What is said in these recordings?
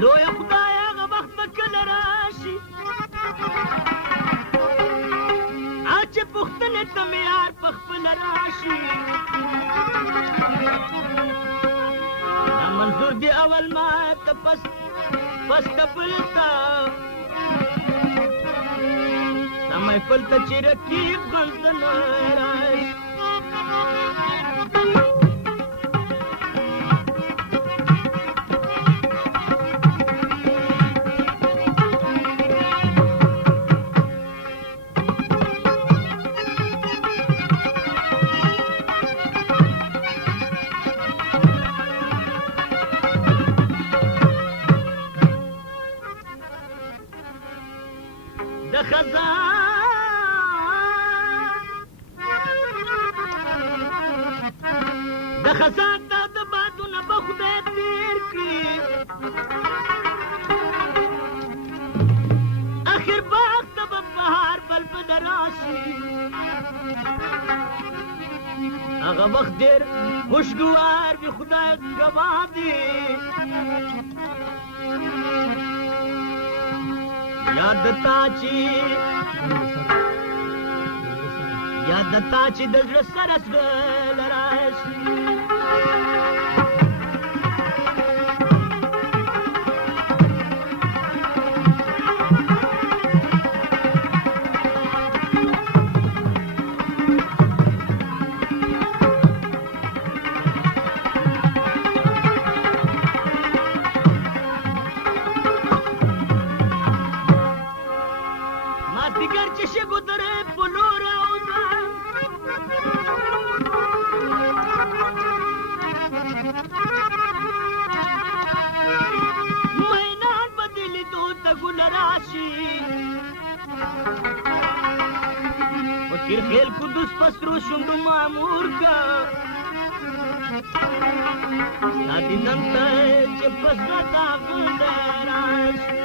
لوی خدای هغه وخت به کله راشي چې پوښتنې ته مې یار په خپله راشي منظور دی اول ما ته پس کپل ته دا محفل ته چې رقیب غلطنه راشي د خزان دا د بادونه به خدای تیر کړي اخر باغ ته به بهار بلبله راشي هغه وخت ډېر خوشګوار وي خدای ګواه دی یاد تا چې د زړه سره زړه راشي مازدیګر چې شګو درې په لور راوځم مینان به د لیدو ته ګله راشي فکر خیل قدوس په سرو شونډو مامور کا ستا دیدن ته چې په زړه تا ګله راشي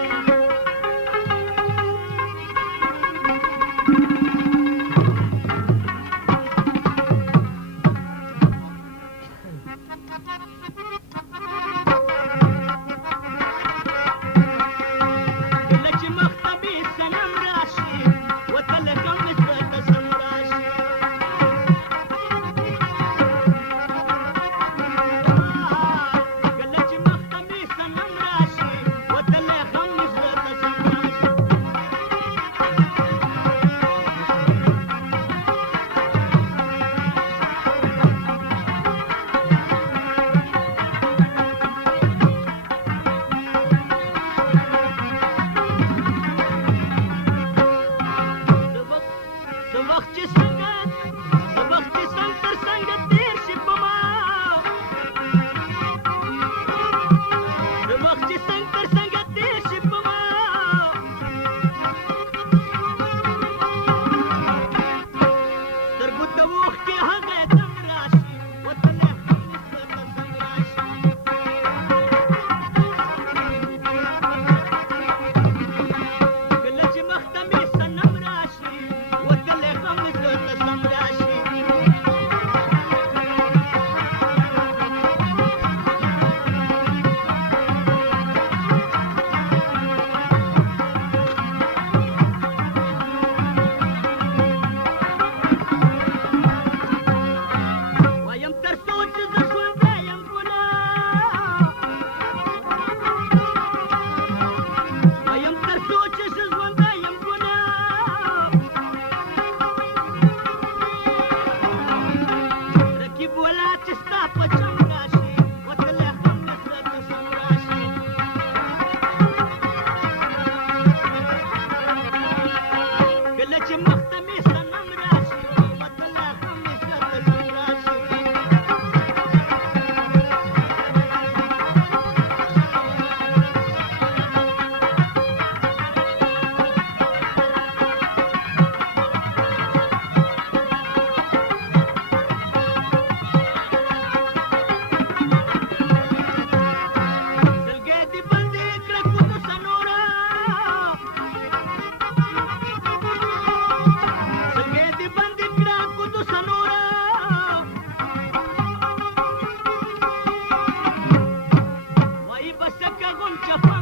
cum ce